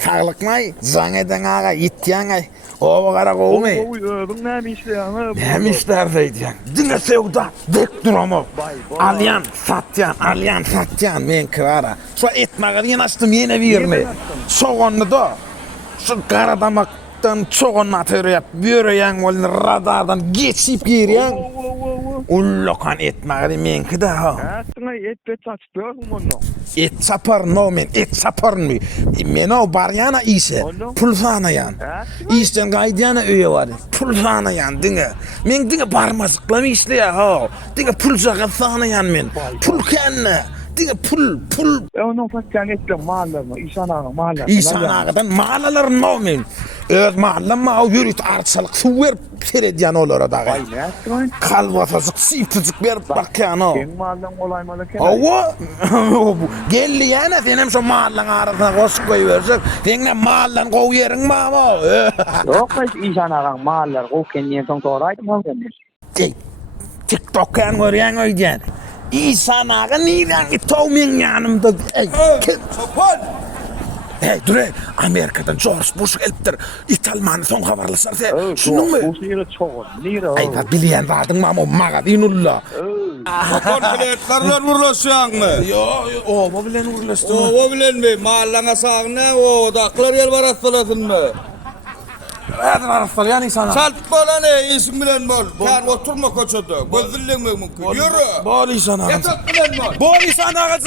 Sağlıkmay, zanneden ağa, ittiyan ay. Ova kara kovmay. Öbün näme işleýän? Hem işler deydiyan. Dine sevda, dek duramok. Alyan, satyan, alyan, satyan. Men kıvara. Şu etmağı diyen açtım yine birni. Soğanlı da. Şu karadamaktan çoğun atöre büyüreyen olun radardan geçip giriyen. Ullokan etmağı menki de ha. Aslında et bet açıyor mu? Et sapar no men, et sapar mı? Men o baryana ise pulsana yan. İşten gaydiyana öye var. Pulsana yan dinge. Men dinge barmazıklama işte ya ha. Dinge pulsaka sana yan men. Pul kenne. Dinge pul. Onun fakkan etle mağalarına, mağalarına. İsan ağadan mağalalar no men. Öz mağalama o yürüt artsalık su ver perediyan olara dağı. Vay ne aslında? Kalvasızık, siptizik ver bakyan o. Senin mağalan olay malı kene. Ova geldi yani senin şu mahallan arasına koşup koyuversek senin mahallan kovu yerin mi ama? Yok hiç İsan ağam mağalar o kendiyen son doğraydı mı? TikTok'tan görüyen öydüyen İsa nağı neyden gittoğumen yanımda. Çopal! Hey dur hey Amerika'dan George Bush geliptir İtalman son haberleşler de şunun mu? Bu sıyırı çoğun. Nire o? Ay da bileyen vardın mı ama mağa dinulla. Çopal biletlerler vurlaşan mı? Yo o bilen uğurlaştı. O bilen mi? Mahallana sağına o daklar yer var atlasın mı? Nereden araslar yani sana? Salt bana ne isim bilen bol. Kan oturma koçoda. Gözüllen mi mümkün? Yürü. Bol İsa nağı. Yatak bilen bol. Bol İsa nağı.